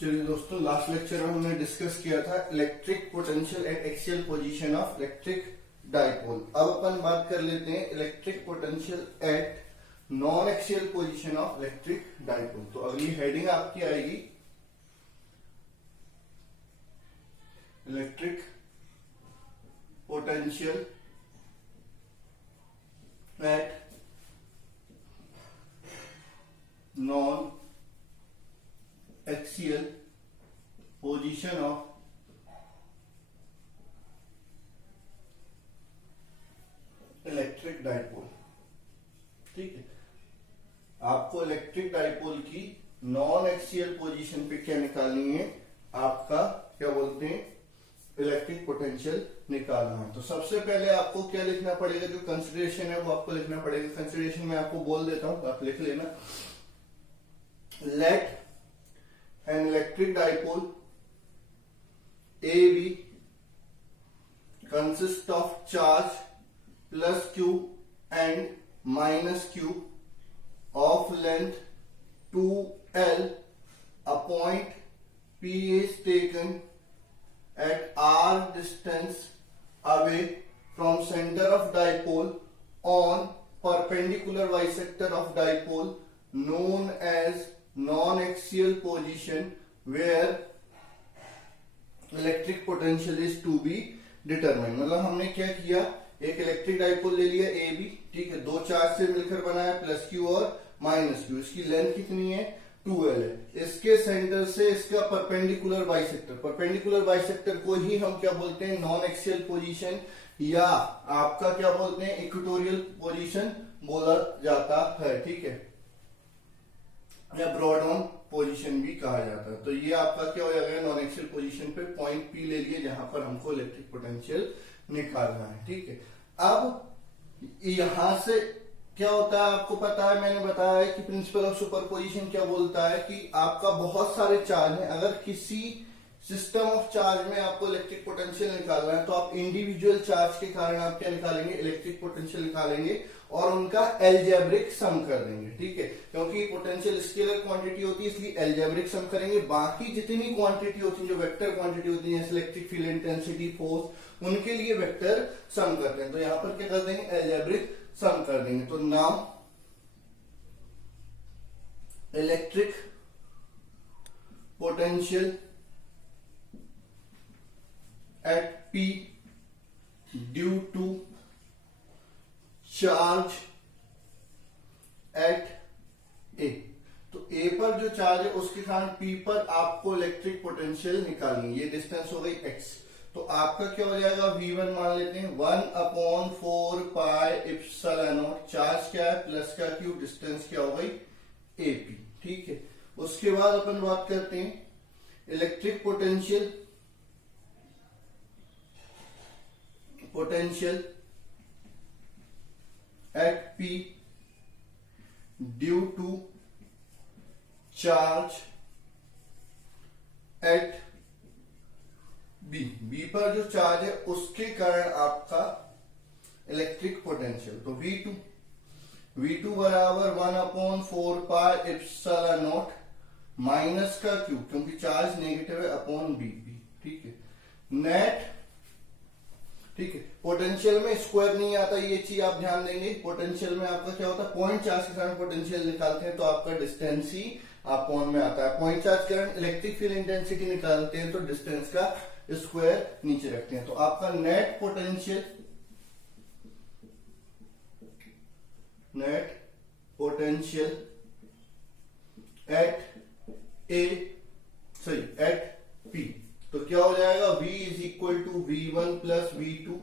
चलिए दोस्तों, last lecture में हमने डिस्कस किया था electric potential at axial position of electric dipole. अब अपन बात कर लेते हैं electric potential at non axial position of electric dipole. तो अगली हेडिंग आपकी आएगी electric potential at non axial position of electric dipole. ठीक है, आपको इलेक्ट्रिक डाइपोल की नॉन एक्सियल पोजीशन पे क्या निकालनी है, आपका क्या बोलते हैं इलेक्ट्रिक पोटेंशियल निकालना है। तो सबसे पहले आपको क्या लिखना पड़ेगा, जो कंसिडरेशन है वो आपको लिखना पड़ेगा। कंसिडरेशन में आपको बोल देता हूं, आप लिख लेना। Let an electric dipole AB consists of charge plus q and minus q of length 2l. A point P is taken at r distance away from center of dipole on perpendicular bisector of dipole known as non-axial position where electric potential is to be determined। मतलब हमने क्या किया, एक electric dipole ले लिया A B, ठीक है, दो चार्ज से मिलकर बना है प्लस क्यू और माइनस क्यू। इसकी लेंथ कितनी है, 2l है। इसके सेंटर से इसका परपेंडिकुलर बाइसेक्टर, परपेंडिकुलर बाइसेक्टर को ही हम क्या बोलते हैं, नॉन एक्सियल पोजीशन या आपका क्या बोलते हैं इक्वेटोरियल पोजीशन बोला जाता है। ठीक है, या ब्रॉड ऑन पोजीशन भी कहा जाता है। तो ये आपका क्या हो जाएगा, नॉन एक्सियल पोजीशन पे पॉइंट पी ले लिए जहां पर हमको इलेक्ट्रिक पोटेंशियल निकालना है। ठीक है, अब यहां से क्या होता है आपको पता है, मैंने बताया है कि प्रिंसिपल ऑफ सुपरपोजिशन क्या बोलता है कि आपका बहुत सारे चार्ज हैं, अगर किसी सिस्टम ऑफ चार्ज में आपको इलेक्ट्रिक पोटेंशियल निकालना है तो आप इंडिविजुअल चार्ज के कारण आप क्या निकालेंगे, इलेक्ट्रिक पोटेंशियल निकालेंगे और उनका एल्जेब्रिक सम कर देंगे। ठीक है, क्योंकि पोटेंशियल स्केलर क्वांटिटी होती है इसलिए एल्जेब्रिक सम करेंगे। बाकी जितनी क्वांटिटी होती है, जो वेक्टर क्वांटिटी होती है, जैसे इलेक्ट्रिक फील्ड, इंटेंसिटी, फोर्स, उनके लिए वेक्टर सम करते हैं। तो यहां पर क्या कर देंगे, एल्जेब्रिक सम कर देंगे। तो now electric potential at P due to charge at A। तो A पर जो चार्ज है उसके कारण P पर आपको इलेक्ट्रिक पोटेंशियल निकालनी है। ये डिस्टेंस हो गई x। तो आपका क्या हो जाएगा, V1 मान लेते हैं 1/4 पाई एप्सिलॉन नॉट। चार्ज क्या है, प्लस का Q, डिस्टेंस क्या हो गई AP। ठीक है, उसके बाद अपन बात करते हैं electric potential at P due to charge at B। B पर जो चार्ज है उसके कारण आपका इलेक्ट्रिक पोटेंशियल। तो V2 बराबर 1/4 पाई एप्सिलॉन नॉट माइनस का Q, क्योंकि चार्ज नेगेटिव है, अपॉन BP। ठीक है, नेट। ठीक है, पोटेंशियल में स्क्वायर नहीं आता, ये चीज आप ध्यान देंगे। पोटेंशियल में आपका क्या होता है, पॉइंट चार्ज के कारण पोटेंशियल निकालते हैं तो आपका डिस्टेंस ही अपॉन में आता है। पॉइंट चार्ज के कारण इलेक्ट्रिक फील्ड इंटेंसिटी निकालते हैं तो डिस्टेंस का स्क्वायर नीचे रखते हैं। तो आपका नेट पोटेंशियल एट P, तो क्या हो जाएगा, V is equal to V1 plus V2।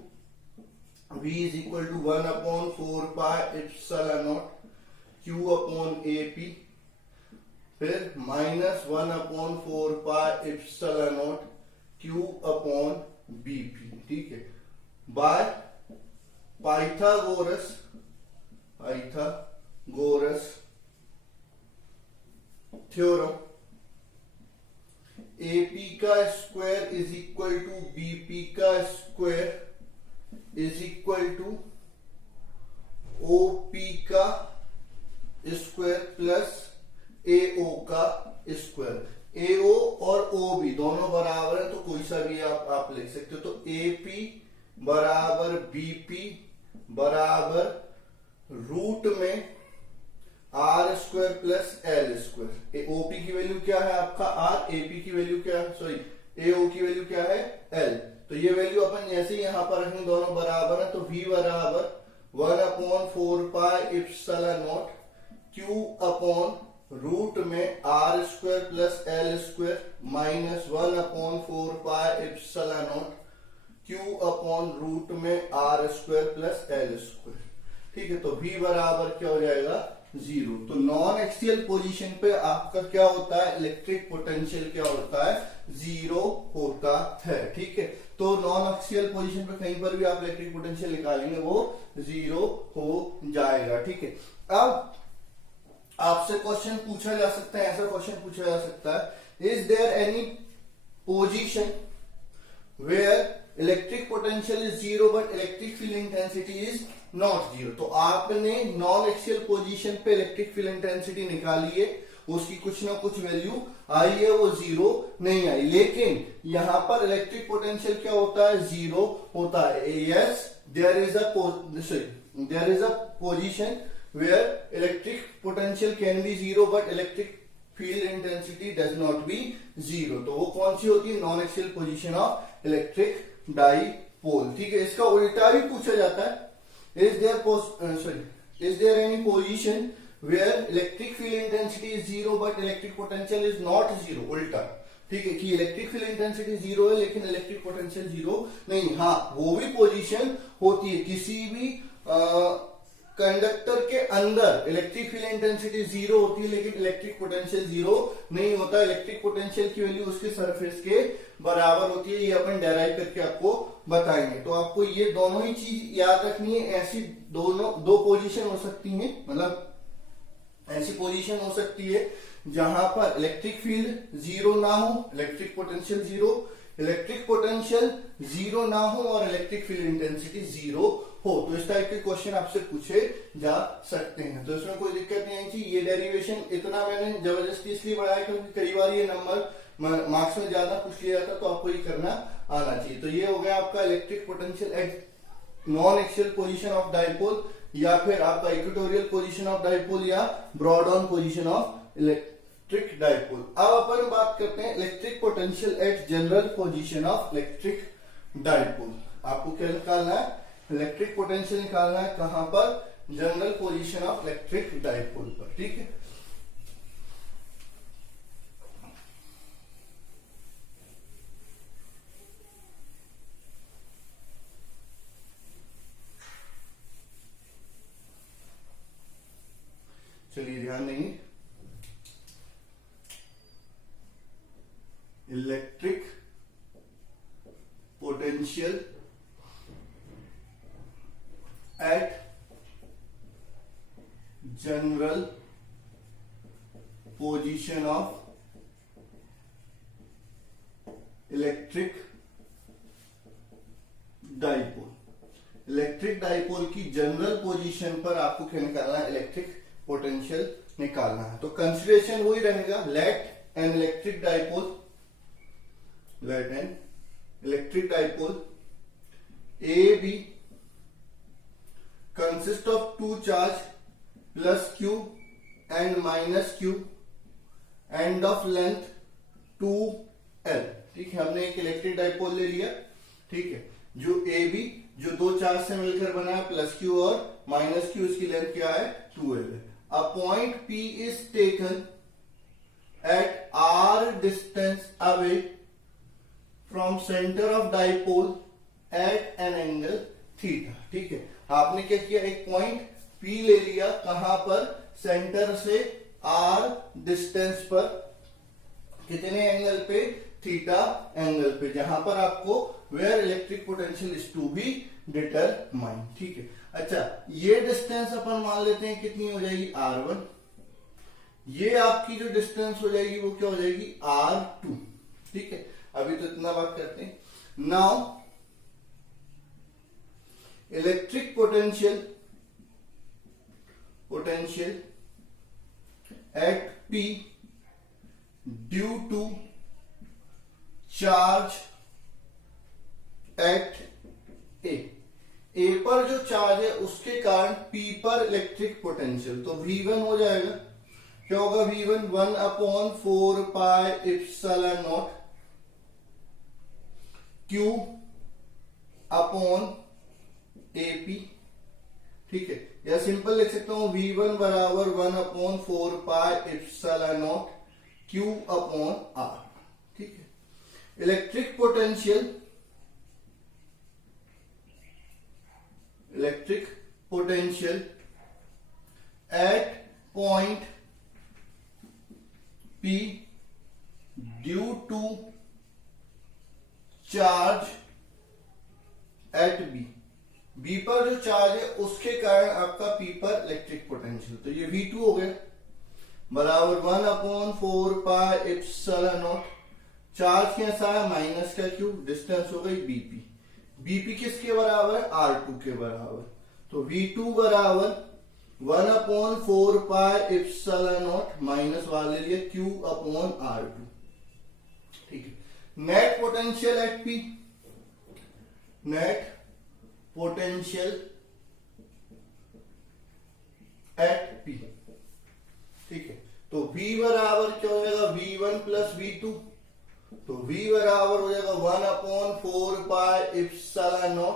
V is equal to 1/4 pi epsilon naught Q upon AP, फिर minus 1/4 pi epsilon naught Q upon BP। ठीक है, बाय पाइथागोरस थ्योरम AP का square is equal to BP का square is equal to OP का square plus AO का square. AO और OB दोनों बराबर है तो कोई सा भी आप लिख सकते हो। तो AP बराबर BP बराबर रूट में R square plus L square. OP की वैल्यू क्या है आपका आर, एपी की वैल्यू क्या है, सॉरी एओ की वैल्यू क्या है एल। तो ये वैल्यू अपन जैसे ही यहां पर रखेंगे दोनों बराबर है तो V बराबर 1/4 epsilon nought Q upon root में R square plus L square minus 1/4 epsilon nought Q upon root में R square plus L square. ठीक है, तो V बराबर क्या हो जाएगा 0। तो नॉन एक्सियल पोजीशन पे आपका क्या होता है, इलेक्ट्रिक पोटेंशियल क्या होता है, 0 होता है। ठीक है, तो नॉन एक्सियल पोजीशन पे कहीं पर भी आप इलेक्ट्रिक पोटेंशियल निकालेंगे वो 0 हो जाएगा। ठीक है, अब आपसे क्वेश्चन पूछा जा सकता है, ऐसा क्वेश्चन पूछा जा सकता है, is there any position where electric potential is 0 but electric field intensity is not 0। तो आपने नॉन एक्सियल पोजीशन पे इलेक्ट्रिक फील्ड इंटेंसिटी निकाली है, उसकी कुछ ना कुछ वैल्यू आई है, वो 0 नहीं आई, लेकिन यहां पर इलेक्ट्रिक पोटेंशियल क्या होता है 0 होता है। Yes, there is a position where electric potential can be 0 but electric field intensity does not be 0। तो वो कौन सी होती है, non axial position of electric dipole. ठीक है, इसका उल्टा भी पूछा जाता है, is there any position where electric field intensity is 0 but electric potential is not 0। उल्टा, ठीक है, कि इलेक्ट्रिक फील्ड इंटेंसिटी 0 है लेकिन इलेक्ट्रिक पोटेंशियल 0 नहीं। हाँ, वो भी पोजीशन होती है, किसी भी कंडक्टर के अंदर इलेक्ट्रिक फील्ड इंटेंसिटी 0 होती है लेकिन इलेक्ट्रिक पोटेंशियल 0 नहीं होता। इलेक्ट्रिक पोटेंशियल की वैल्यू उसके सरफेस के बराबर होती है, ये अपन डेराइव करके आपको बताएंगे। तो आपको ये दोनों ही चीज याद रखनी है। ऐसी दो पोजीशन हो सकती हैं, मतलब ऐसी पोजीशन हो सकती है जहां पर इलेक्ट्रिक फील्ड 0 ना हो, इलेक्ट्रिक पोटेंशियल 0, इलेक्ट्रिक पोटेंशियल 0 ना हो और इलेक्ट्रिक फील्ड इंटेंसिटी 0 हो। तो इस टाइप के क्वेश्चन आपसे पूछे जा सकते हैं, तो इसमें कोई दिक्कत नहीं आई। ये डेरिवेशन इतना मैंने जबरदस्ती इसलिए बढ़ाया क्योंकि कई बार ये नंबर मार्क्स में ज्यादा पूछ लिया जाता, तो आपको ये करना आना चाहिए। तो ये हो गया आपका electric potential at non axial position of dipole, या फिर आपका इक्वेटोरियल पोजीशन ऑफ डाइपोल, या broad on position of electric dipole. अब अपन बात करते हैं electric potential at general position of electric dipole. आपको क्या निकालना है, इलेक्ट्रिक पोटेंशियल निकालना है, कहां पर, general position of electric dipole पर। ठीक है, चलिए ध्यान देंगे, electric potential at general position of electric dipole. Electric dipole की जनरल पोजीशन पर आपको क्या निकालना है, इलेक्ट्रिक पोटेंशियल निकालना है। तो कंसिडरेशन वही रहेगा, let an electric dipole A B consist of two charge plus q and minus q and of length 2l। ठीक है, हमने एक इलेक्ट्रिक डाइपोल ले लिया। ठीक है, जो ए बी जो दो चार्ज से मिलकर बना है, प्लस क्यू और माइनस क्यू, इसकी लेंथ क्या है 2l है। A point P is taken at r distance away from center of dipole at an angle theta. ठीक है, आपने क्या किया, एक पॉइंट P ले लिया, कहां पर, सेंटर से R डिस्टेंस पर, कितने एंगल पे, थीटा एंगल पे, जहां पर आपको where electric potential is to be determine. ठीक है, अच्छा, ये डिस्टेंस अपन मान लेते हैं कितनी हो जाएगी R1, ये आपकी जो डिस्टेंस हो जाएगी वो क्या हो जाएगी R2। ठीक है, अभी तो इतना बात करते हैं। Now electric potential at P due to charge at A पर जो चार्ज है उसके कारण P पर इलेक्ट्रिक पोटेंशियल, तो V1 हो जाएगा, क्या होगा V1 1/4πε0 Q अपॉन AP, ठीक है, या सिंपल लिख सकता हूं V1 बराबर 1/4πε0 Q अपॉन R, ठीक है। Electric potential at point P due to charge at B पर जो चार्ज है उसके कारण आपका P पर इलेक्ट्रिक पोटेंशियल, तो ये V2 हो गया बराबर 1/4πε0, चार्ज कैसा है माइनस का Q, डिस्टेंस हो गई BP किसके बराबर है R2 के बराबर, तो V2 बराबर 1/4πε0 माइनस वाले लिए Q अपॉन R2, ठीक है। Net potential at P, net potential at P, ठीक है, तो V बराबर क्या हो जाएगा V1 प्लस V2, तो V बराबर हो जाएगा 1/4πε0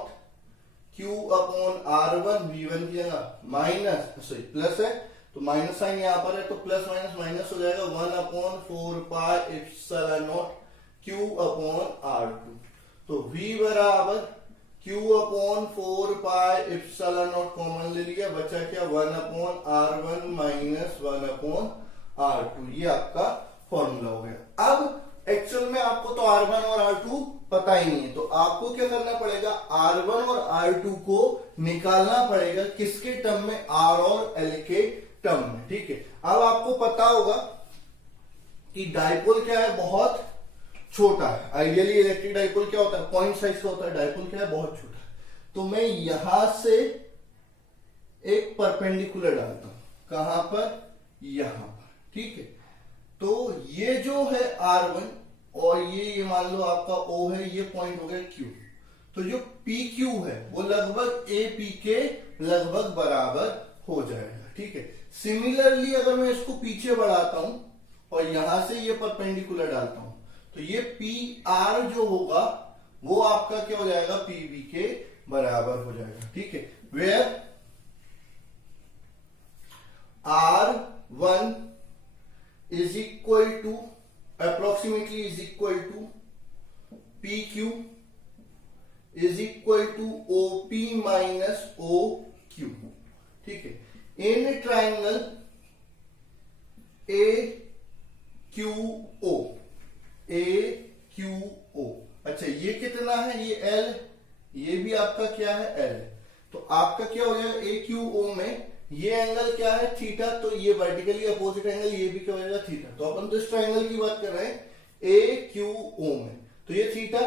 Q अपॉन R1, V1 की जगह माइनस सॉरी प्लस है तो माइनस साइन यहां पर है, तो प्लस माइनस माइनस हो जाएगा 1/4πε0 Q अपॉन R2, तो V बराबर Q अपॉन 4πε0 कॉमन ले लिया, बचा क्या 1/R1 माइनस 1/R2, ये आपका फॉर्मूला हो गया। अब एक्चुअल में आपको तो R1 और R2 पता ही नहीं है, तो आपको क्या करना पड़ेगा, R1 और R2 को निकालना पड़ेगा किसके टर्म में, R और L के टर्म में, ठीक है। अब आपको पता होगा कि डाइपोल क्या है, बहुत छोटा है। आइडियली इलेक्ट्रिक डाइपोल क्या होता है, पॉइंट साइज का होता है, डाइपोल क्या है बहुत छोटा है, तो मैं यहां से एक परपेंडिकुलर डालता हूं, कहां पर, यहां पर, ठीक है। तो ये जो है R1 और ये मान लो आपका O है, ये पॉइंट हो गया Q, तो जो PQ है वो लगभग AP के लगभग बराबर हो जाएगा, ठीक है। सिमिलरली अगर मैं इसको पीछे बढ़ाता हूं और यहां से ये परपेंडिकुलर डालता हूं, तो ये PR जो होगा वो आपका क्या हो जाएगा, PB के बराबर हो जाएगा, ठीक है। Where R1 is equal to approximately is equal to PQ is equal to OP minus OQ, ठीक है। इन ट्राइंगल AQO, अच्छा ये कितना है, ये L, ये भी आपका क्या है L, तो आपका क्या हो जाएगा AQO में ये एंगल क्या है थीटा, तो ये वर्टिकली अपोजिट एंगल, ये भी क्या हो जाएगा थीटा, तो अपन तो इस ट्राइंगल की बात कर रहे हैं AQO में, तो ये थीटा,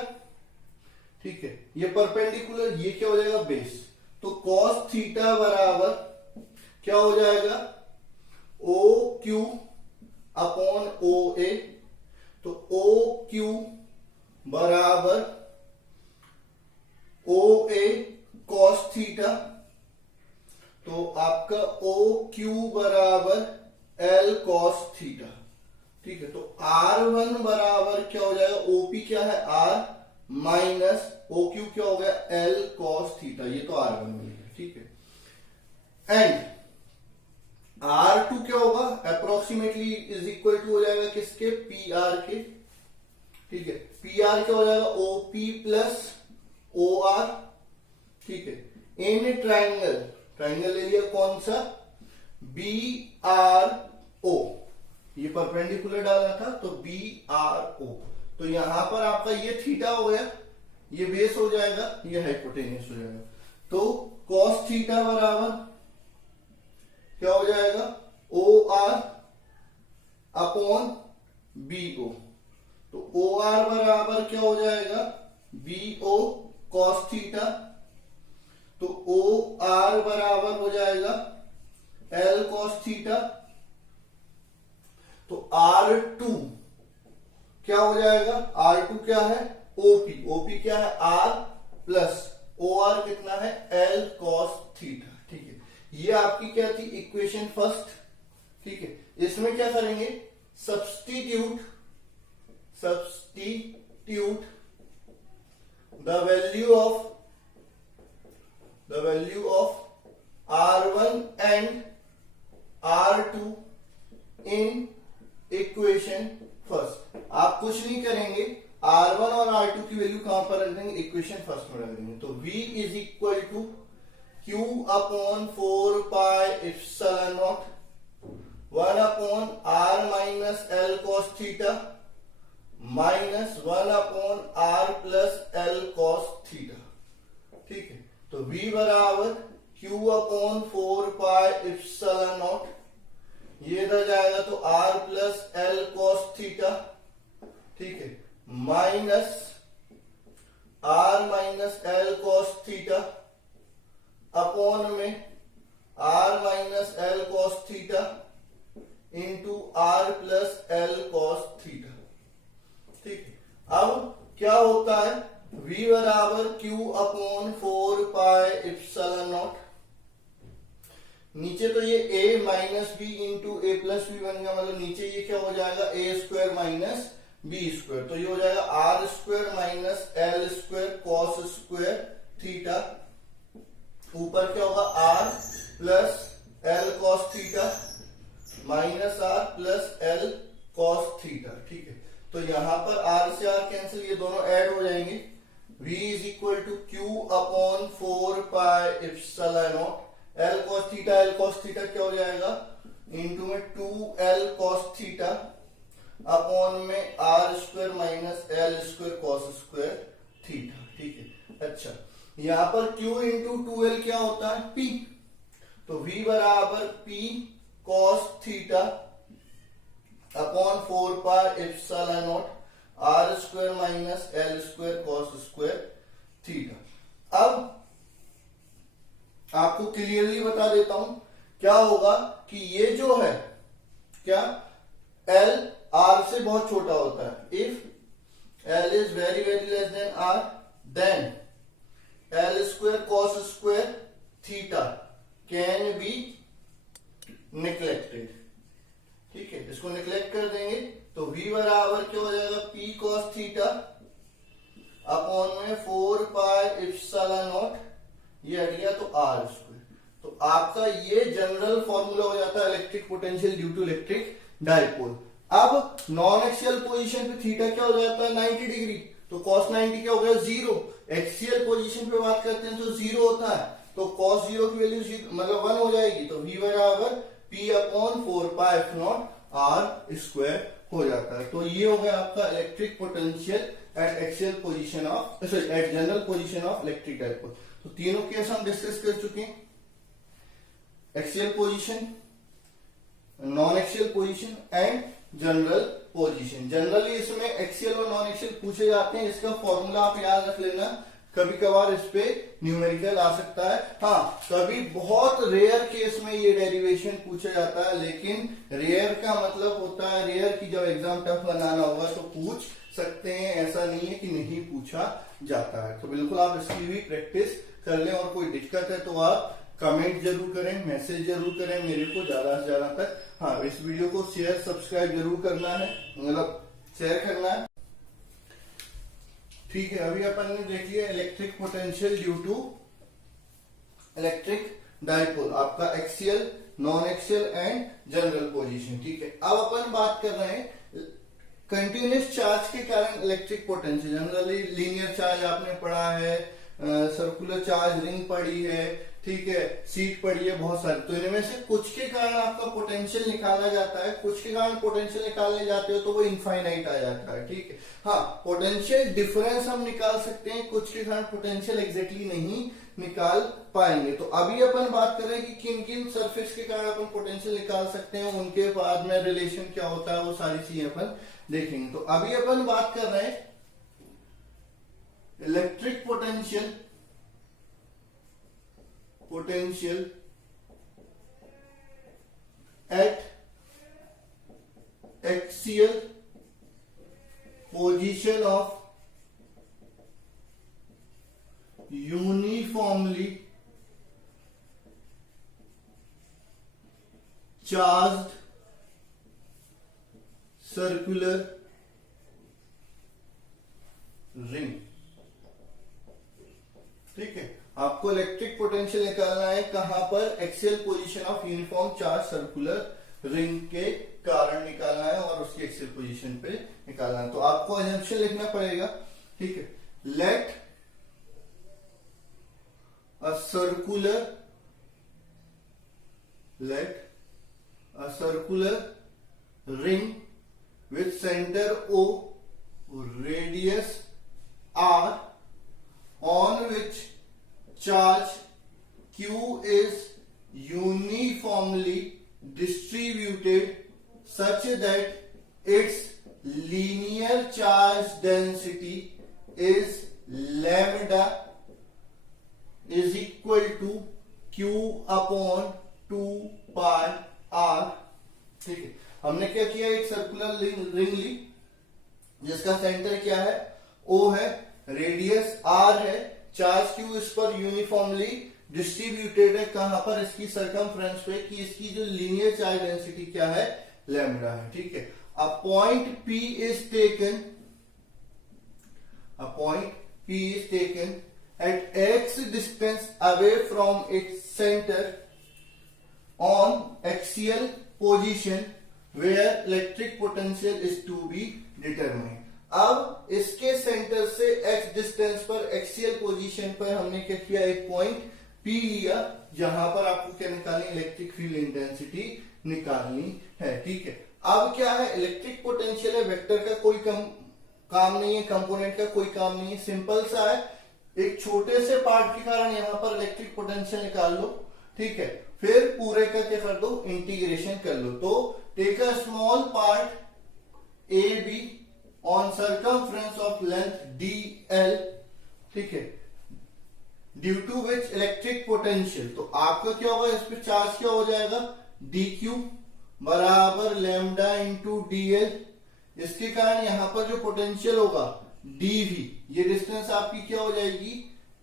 ठीक है, ये परपेंडिकुलर, ये क्या हो जाएगा बेस, तो cos थीटा बराबर क्या हो जाएगा OQ अपॉन OA, तो OQ बराबर OA cos थीटा, तो आपका OQ बराबर L cos थीटा, ठीक है। तो R1 बराबर क्या हो जाएगा, OP क्या है R माइनस OQ क्या हो गया L cos थीटा, ये तो R1 मिल गया, ठीक है। एंड R2 क्या होगा, अप्रोक्सीमेटली इज इक्वल टू हो जाएगा किसके, PR के, ठीक है। PR क्या हो जाएगा OP प्लस OR, ठीक है। इन ट्राइंगल ले लिया कौन सा, BRO, ये परपेंडिकुलर डाला था तो BRO, तो यहां पर आपका ये थीटा हो गया, ये बेस हो जाएगा, ये हाइपोटेन्यूस हो जाएगा, तो cos थीटा बराबर क्या हो जाएगा OR अपॉन BO, तो OR बराबर क्या हो जाएगा BO cos थीटा, तो OR बराबर हो जाएगा L cos थीटा, तो R2 क्या हो जाएगा, R2 क्या है, OP, OP क्या है R प्लस OR कितना है L cos थीटा। ठीक है, ये आपकी क्या थी इक्वेशन फर्स्ट। ठीक है, इसमें क्या करेंगे, substitute the value of R1 and R2 in equation first. आप कुछ नहीं करेंगे, R1 और R2 की वैल्यू कहां पर रख देंगे, इक्वेशन फर्स्ट में रख देंगे। तो V is equal to Q upon 4 pi epsilon naught 1 upon R minus L cos theta minus 1 upon R plus L cos theta. ठीक है, तो V बराबर Q upon 4 pi epsilon naught, ये रह जाएगा तो R plus L cos theta. ठीक है, minus R minus L cos theta upon में R minus L cos theta into R plus L cos theta. ठीक है, अब क्या होता है, V बराबर Q upon 4 pi epsilon naught, नीचे तो ये a minus B into A plus B बन गया, मतलब नीचे ये क्या हो जाएगा a square minus B square, तो ये हो जाएगा R square minus L square cos square theta, ऊपर क्या होगा R plus L cos theta minus R plus L cos theta. ठीक है, तो यहां पर R से R कैंसिल, ये दोनों ऐड हो जाएंगे। V is equal to Q upon 4 pi epsilon naught L cos theta क्या हो जाएगा, इंटू में 2L cos थीटा अपॉन में R square minus L square cos square theta. ठीक है, अच्छा यहां पर Q इंटू 2L क्या होता है P, तो V बराबर P cos theta upon 4 pi epsilon not R square minus L square cos square theta. अब आपको क्लियरली बता देता हूं क्या होगा कि ये जो है क्या L R से बहुत छोटा होता है, if L is very very less than R then L square cos square theta can be neglected. ठीक है, इसको निग्लेक्ट कर देंगे तो V बराबर क्या हो जाएगा P cos थीटा अपॉन में 4 पाई एप्सिलॉन नॉट, ये हट गया तो R स्क्वायर। तो आपका ये जनरल फॉर्मूला हो जाता है electric potential due to electric dipole. अब नॉन एक्सियल पोजीशन पे थीटा क्या हो जाता है 90 डिग्री, तो cos 90 क्या हो गया 0। एक्सियल पोजीशन पे बात करते हैं तो 0 होता है, तो cos 0 की वैल्यू मतलब 1 हो जाएगी, तो V बराबर P upon 4 pi F naught R square हो जाता है। तो ये हो गया आपका electric potential at axial position of at general position of electric dipole. तो तीनों केस हम डिस्कस कर चुके हैं, axial position, non axial position and general position. Generally इसमें एक्सियल और नॉन एक्सियल पूछे जाते हैं, इसका फॉर्मूला आप याद रख लेना, कभी कभार इस पे न्यूमेरिकल आ सकता है। हाँ, कभी बहुत रेयर केस में ये डेरिवेशन पूछा जाता है, लेकिन रेयर का मतलब होता है रेयर की जब एग्जाम टफ बनाना होगा तो पूछ सकते हैं, ऐसा नहीं है कि नहीं पूछा जाता है। तो बिल्कुल आप इसकी भी प्रैक्टिस कर लें, और कोई दिक्कत है तो आप कमेंट जरूर करें, मैसेज जरूर करें मेरे को ज्यादा से ज्यादा तक। हाँ, इस वीडियो को शेयर सब्सक्राइब जरूर करना है, मतलब शेयर करना है। ठीक है, अभी अपन ने देख लिया electric potential due to electric dipole, आपका axial, non axial and general position. ठीक है, अब अपन बात कर रहे हैं कंटिन्यूस चार्ज के कारण electric potential. Generally linear charge आपने पढ़ा है, सर्कुलर चार्ज रिंग पढ़ी है, ठीक है, सीट पढ़ी है बहुत सारी। तो इनमें से कुछ के कारण आपका पोटेंशियल निकाला जाता है, कुछ के कारण पोटेंशियल निकालने जाते हो तो वो इनफाइनाइट आ जाता है। ठीक है, हाँ, पोटेंशियल डिफरेंस हम निकाल सकते हैं, कुछ के कारण पोटेंशियल एग्जैक्टली नहीं निकाल पाएंगे। तो अभी अपन बात कर रहे हैं कि किन किन सरफेस के कारण अपन पोटेंशियल निकाल सकते हैं, उनके बाद में रिलेशन क्या होता है, वो सारी चीजें अपन देखेंगे। तो अभी अपन बात कर रहे हैं electric potential at axial position of uniformly charged circular ring. ठीक है, आपको इलेक्ट्रिक पोटेंशियल निकालना है कहां पर, axial position of uniform charge circular ring के कारण निकालना है और उसकी एक्सियल पोजीशन पे निकालना है। तो आपको अजम्पशन लिखना पड़ेगा। ठीक है, let a circular ring with center O, radius R, on which charge Q is uniformly distributed such that its linear charge density is lambda is equal to Q upon 2 pi R। ठीक है, हमने क्या किया, एक circular ring ली जिसका centre क्या है, O है, रेडियस R है, चार्ज Q इस पर यूनिफॉर्मली डिस्ट्रीब्यूटेड है कहां पर, इसकी सरकमफ्रेंस पे, कि इसकी जो लीनियर चार्ज डेंसिटी क्या है, लैम्डा है। ठीक है, a point P is taken at x distance away from its center on axial position where electric potential is to be determined। अब इसके सेंटर से x डिस्टेंस पर एक्सियल पोजीशन पर हमने क्या किया, एक पॉइंट P लिया जहां पर आपको क्या निकालनी, इलेक्ट्रिक फील्ड इंटेंसिटी निकालनी है। ठीक है, अब क्या है, इलेक्ट्रिक पोटेंशियल है, वेक्टर का कोई काम नहीं है, कंपोनेंट का कोई काम नहीं है, सिंपल सा है, एक छोटे से पार्ट के कारण यहां पर इलेक्ट्रिक पोटेंशियल निकाल लो। ठीक है, फिर पूरे का क्या कर दो, इंटीग्रेशन कर लो। तो take a small part A B on circumference of length D L. ठीक है, due to which electric potential, तो आपका क्या होगा, इस पे चार्ज क्या हो जाएगा, डी क्यू बराबर लैम्डा इंटू डी एल। इसके कारण यहां पर जो पोटेंशियल होगा डीवी, ये डिस्टेंस आपकी क्या हो जाएगी,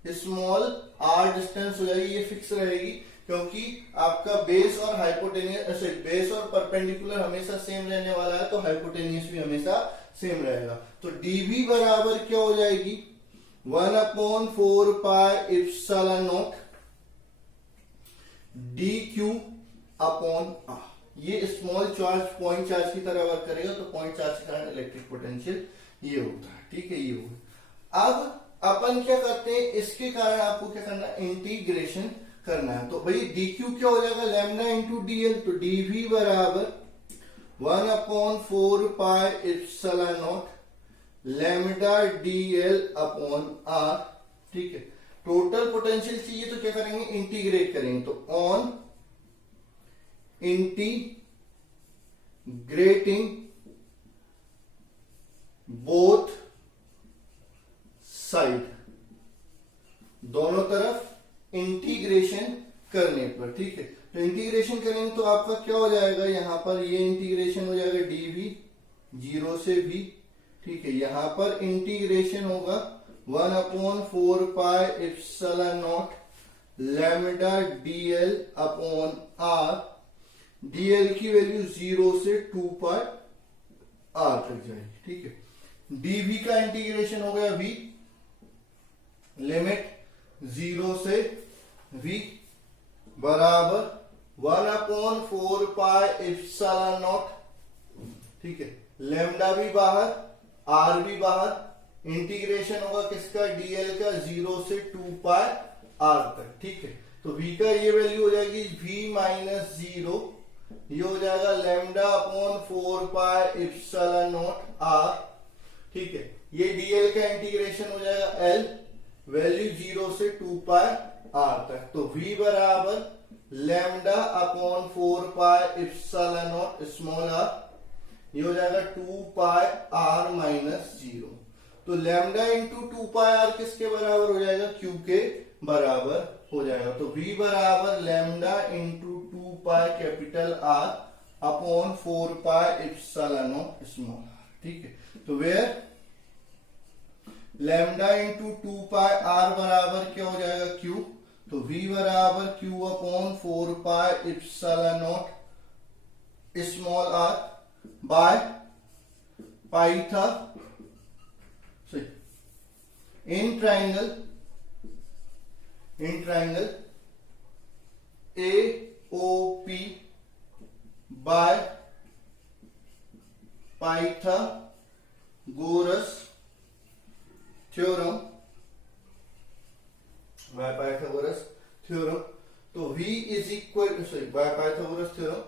स्मॉल आर डिस्टेंस हो जाएगी, ये फिक्स रहेगी क्योंकि आपका बेस और हाइपोटेनियस, बेस और परपेंडिकुलर हमेशा सेम रहने वाला है, तो हाइपोटेनियस भी हमेशा सेम रहेगा। तो डीवी बराबर क्या हो जाएगी, 1/4 pi epsilon naught D Q upon R. ये स्मॉल चार्ज पॉइंट चार्ज की तरह वर्क करेगा, तो पॉइंट चार्ज के कारण इलेक्ट्रिक पोटेंशियल ये होता है। ठीक है, ये होगा। अब अपन क्या करते हैं, इसके कारण आपको क्या करना है, इंटीग्रेशन करना है। तो भाई डी क्यू क्या हो जाएगा, लैम्डा इंटू डी एल, तो डीवी बराबर 1/4 pi epsilon naught lambda D L upon R. ठीक है, टोटल पोटेंशियल चाहिए तो क्या करेंगे, इंटीग्रेट करेंगे, तो ऑन इंटीग्रेटिंग बोथ साइड, दोनों तरफ इंटीग्रेशन करने पर। ठीक है, तो इंटीग्रेशन करेंगे तो आपका क्या हो जाएगा, यहां पर ये इंटीग्रेशन हो जाएगा डीवी 0 से v। ठीक है, यहां पर इंटीग्रेशन होगा 1/4 pi epsilon naught lambda DL upon R. DL की वैल्यू 0 से 2 पाई आर तक जाएगी। ठीक है, डीवी का इंटीग्रेशन हो गया v, लिमिट 0 से v बराबर 1/4 पाई एप्सिलॉन नॉट। ठीक है, लैम्डा भी बाहर, आर भी बाहर, इंटीग्रेशन होगा किसका, डीएल का 0 से 2 पाई आर तक। ठीक है, तो v का ये वैल्यू हो जाएगी v माइनस 0, ये हो जाएगा lambda upon 4 pi epsilon naught R. ठीक है, ये डीएल का इंटीग्रेशन हो जाएगा l, वैल्यू 0 से 2 पाई आर तक। तो v बराबर lambda upon 4 pi epsilon not small R, ये हो जाएगा 2 पाई आर माइनस 0। तो लैम्डा इंटू 2 पाई आर किसके बराबर हो जाएगा, क्यू के बराबर हो जाएगा। तो v बराबर lambda into 2 pi capital R upon 4 pi epsilon not small R. ठीक है, तो where lambda into 2 pi R बराबर क्या हो जाएगा क्यू, तो v बराबर Q upon 4 pi epsilon nought small R by pi था in triangle AOP by Pythagoras theorem by Pythagoras theorem. तो v is equal by Pythagoras theorem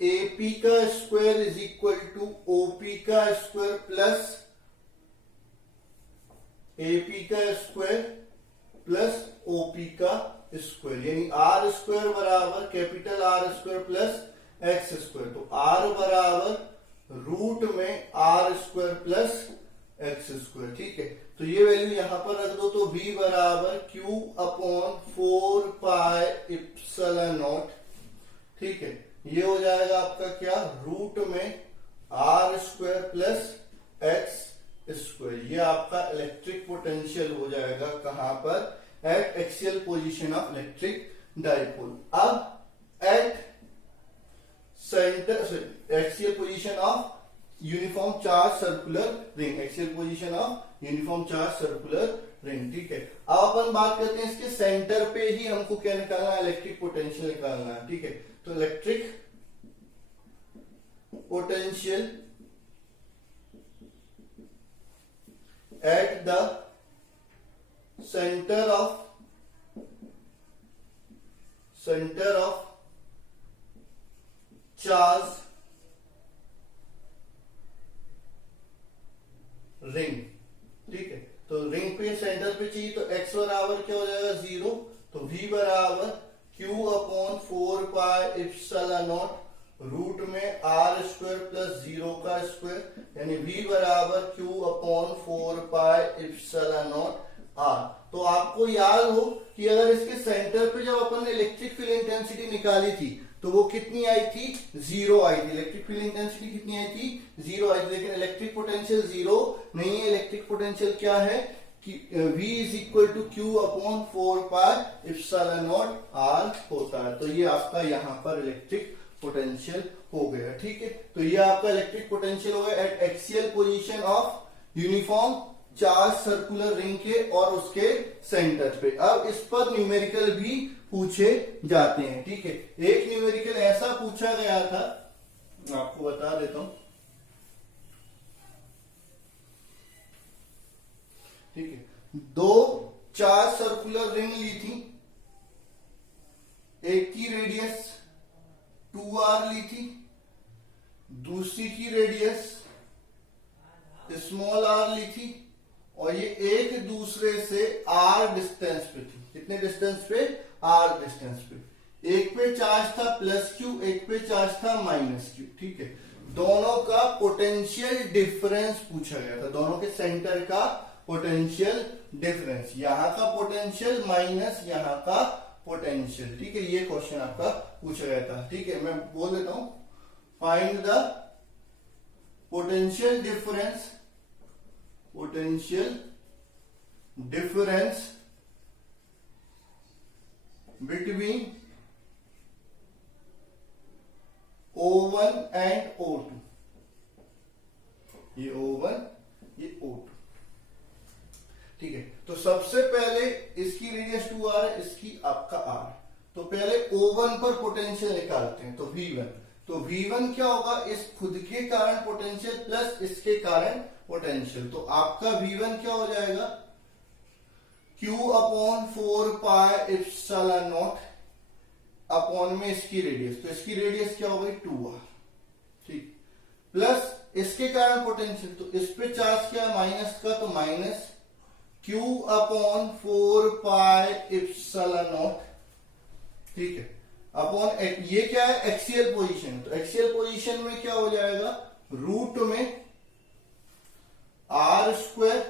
AP का square is equal to OP का square plus AP का square plus OP का square, यानी R square बराबर capital R square plus X square. तो R बराबर root में R square plus X square, ठीक है। तो ये वैल्यू यहां पर रख दो, तो v बराबर Q upon 4 pi epsilon not, ठीक है। ये हो जाएगा आपका क्या, रूट में R square plus X square. ये आपका इलेक्ट्रिक पोटेंशियल हो जाएगा कहां पर, at axial position of electric dipole. अब at centre axial position of uniform charge circular ring, axial position of uniform charge circular ring, ठीक है। अब अपन बात करते हैं इसके सेंटर पे ही हमको क्या निकालना है, इलेक्ट्रिक पोटेंशियल निकालना है, ठीक है। तो electric potential at the centre of charge ring, ठीक है। तो रिंग पे सेंटर पे चाहिए, तो x बराबर क्या हो जाएगा 0, तो v बराबर q upon 4 pi epsilon naught root में R स्क्वायर प्लस 0 का स्क्वायर, यानी v बराबर q upon 4 pi epsilon not R। तो आपको याद हो कि अगर इसके सेंटर पे जब अपन ने इलेक्ट्रिक फील्ड इंटेंसिटी निकाली थी तो वो कितनी आई थी, 0 आई थी। इलेक्ट्रिक फील्ड इंटेंसिटी कितनी आई थी, 0 आई थी। लेकिन इलेक्ट्रिक पोटेंशियल 0 नहीं है, इलेक्ट्रिक पोटेंशियल क्या है कि v is equal to Q upon 4 pi epsilon not R होता है। तो ये आपका यहाँ पर इलेक्ट्रिक पोटेंशियल हो गया, ठीक है। तो ये आपका इलेक्ट्रिक पोटेंशियल हो गया eight axial position of uniform charge circular ring के और उसके सेंटर पे। अब इस पर न्यूमेरिकल भी पूछे जाते हैं, ठीक है। एक न्यूमेरिकल ऐसा पूछा गया था, आपको बता देता हूं, ठीक है। 2 चार्ज सर्कुलर रिंग ली थी, एक की रेडियस 2r ली थी, दूसरी की रेडियस स्मॉल r ली थी, और ये एक दूसरे से r डिस्टेंस पे थी। कितने डिस्टेंस पे, r डिस्टेंस पे। एक पे चार्ज था प्लस q, एक पे चार्ज था माइनस q, ठीक है। दोनों का पोटेंशियल डिफरेंस पूछा गया था, दोनों के सेंटर का पोटेंशियल डिफरेंस, यहां का पोटेंशियल माइनस यहां का पोटेंशियल, ठीक है। ये क्वेश्चन आपका पूछा गया था, ठीक है। मैं बोल देता हूं, find the potential difference between O1 and O2। ये O1 ये O2, ठीक है। तो सबसे पहले इसकी रेडियस 2r है, इसकी आपका r। तो पहले O1 पर पोटेंशियल निकालते हैं, तो V1। तो V1 क्या होगा, इस खुद के कारण पोटेंशियल प्लस इसके कारण पोटेंशियल। तो आपका V1 क्या हो जाएगा, Q upon 4 pi epsilon not upon में इसकी रेडियस, तो इसकी रेडियस क्या हो गई 2r, ठीक, प्लस इसके कारण पोटेंशियल, तो इस पे चार्ज क्या माइनस का, तो minus Q upon 4 pi epsilon not, ठीक है, अपॉन ये क्या है एक्सियल पोजीशन। तो एक्सियल पोजीशन में क्या हो जाएगा, रूट में R स्क्वायर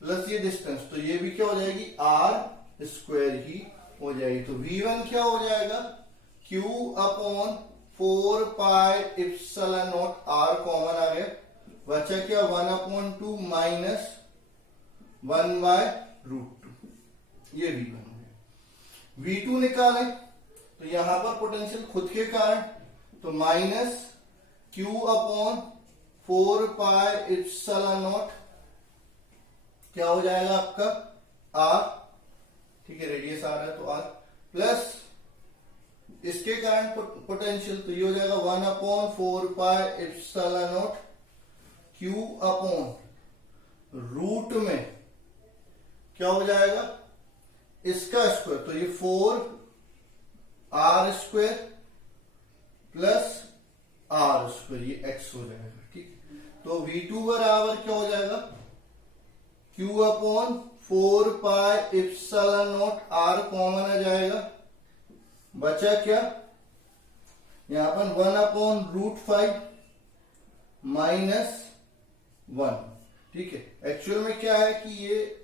प्लस ये डिस्टेंस, तो ये भी क्या हो जाएगी R स्क्वायर ही हो जाएगी। तो V1 क्या हो जाएगा, Q upon 4 pi epsilon not R common आ गया, बचा क्या 1/2 माइनस 1/√2, ये V1 है। V2 निकालें तो यहां पर पोटेंशियल खुद के कारण, तो -Q/4πε0 क्या हो जाएगा आपका R, ठीक है, रेडियस आ रहा है तो R, प्लस इसके कारण पोटेंशियल, तो ये हो जाएगा 1/4πε0 Q/रूट में क्या हो जाएगा इसका स्क्वायर, तो ये 4R² प्लस R², ये x हो जाएगा, ठीक। तो V2 बराबर क्या हो जाएगा Q/4πε0 R कॉमन आ जाएगा, बचा क्या यहां पर 1/√5 -1, ठीक है। एक्चुअल में क्या है कि ये,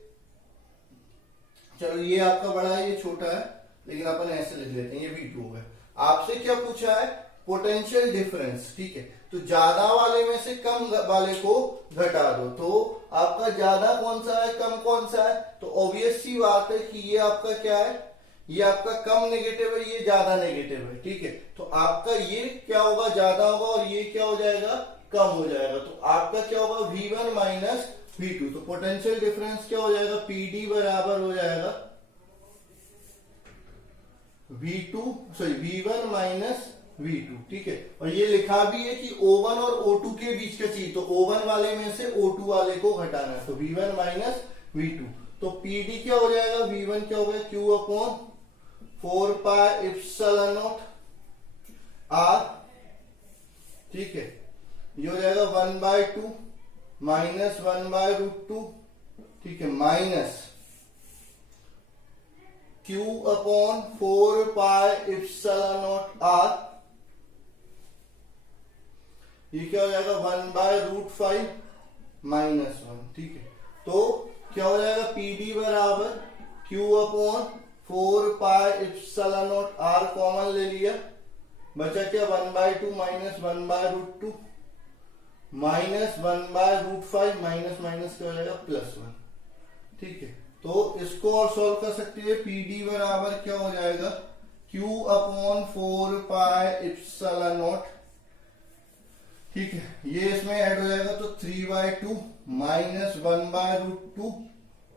चलो ये आपका बड़ा है, ये छोटा है, लेकिन अपन ऐसे लिख लेते हैं, ये V2 हो गया। आपसे क्या पूछा है पोटेंशियल डिफरेंस, ठीक है, तो ज्यादा वाले में से कम वाले को घटा दो, तो आपका ज्यादा कौन सा है कम कौन सा है, तो ऑब्वियस सी बात है कि ये आपका क्या है, ये आपका कम नेगेटिव है, ये ज्यादा नेगेटिव है, ठीक है। तो आपका ये क्या होगा ज्यादा होगा और ये क्या हो जाएगा कम हो जाएगा, तो आपका क्या होगा V1 माइनस V2, तो पोटेंशियल डिफरेंस क्या हो जाएगा PD बराबर हो जाएगा V1 माइनस V2, ठीक है। और ये लिखा भी है कि O1 और O2 के बीच का चाहिए, तो O1 वाले में से O2 वाले को घटाना है, तो V1 माइनस V2, तो PD क्या हो जाएगा, V1 क्या हो गया Q/4πε0 R, ठीक है, ये हो जाएगा 1/2 माइनस 1/√2, ठीक है, माइनस Q/4πε0 R, ये क्या हो जाएगा 1/√5 -1, ठीक है। तो क्या हो जाएगा PD बराबर Q/4πε0 R कॉमन ले लिया, बचा क्या 1/2 माइनस 1/√2 माइनस 1/√5 माइनस माइनस क्या हो जाएगा +1, ठीक है। तो इसको और सॉल्व कर सकते हैं, PD बराबर क्या हो जाएगा Q/4πε0, ठीक है, ये इसमें ऐड हो जाएगा तो 3/2 माइनस 1/√2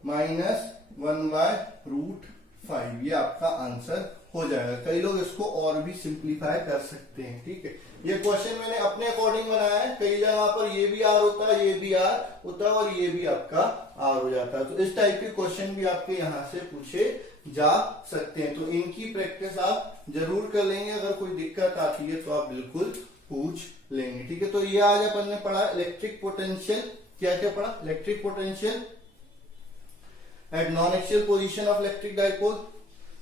माइनस 1/√5, ये आपका आंसर हो जाएगा। कई लोग इसको और भी सिंप्लीफाई कर सकते हैं, ठीक है। ये क्वेश्चन मैंने अपने अकॉर्डिंग बनाया है, कई जगह पर ये भी आर होता है, ये भी आर होता है और ये भी आपका आर हो जाता है, तो इस टाइप के क्वेश्चन भी आपके यहां से पूछे जा सकते हैं, तो इनकी प्रैक्टिस आप जरूर कर लेंगे। अगर कोई दिक्कत आती है तो आप बिल्कुल पूछ लेंगे, ठीक है। तो ये आज अपन ने पढ़ा इलेक्ट्रिक पोटेंशियल, क्या क्या पढ़ा, electric potential at non axial position of electric dipole,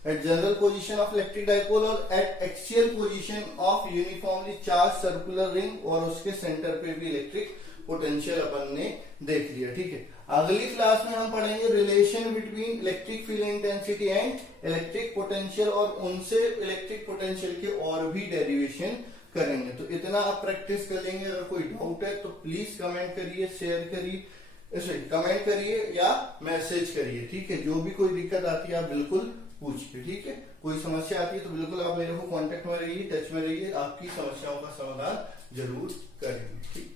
at general position of electric dipole और at axial position of uniformly charge circular ring, और उसके सेंटर पे भी इलेक्ट्रिक पोटेंशियल अपन ने देख लिया, ठीक है। अगली क्लास में हम पढ़ेंगे relation between electric field intensity and electric potential, और उनसे इलेक्ट्रिक पोटेंशियल के और भी डेरिवेशन करेंगे। तो इतना आप प्रैक्टिस कर लेंगे। अगर कोई डाउट है तो प्लीज कमेंट करिए, शेयर करिए, कमेंट करिए या मैसेज करिए, ठीक है। जो भी कोई दिक्कत आती है आप बिल्कुल पूछिए, ठीक है। कोई समस्या आती है तो बिल्कुल आप मेरे को कांटेक्ट में रहिए, टच में रहिए, आपकी समस्याओं का समाधान जरूर करेंगे, ठीक।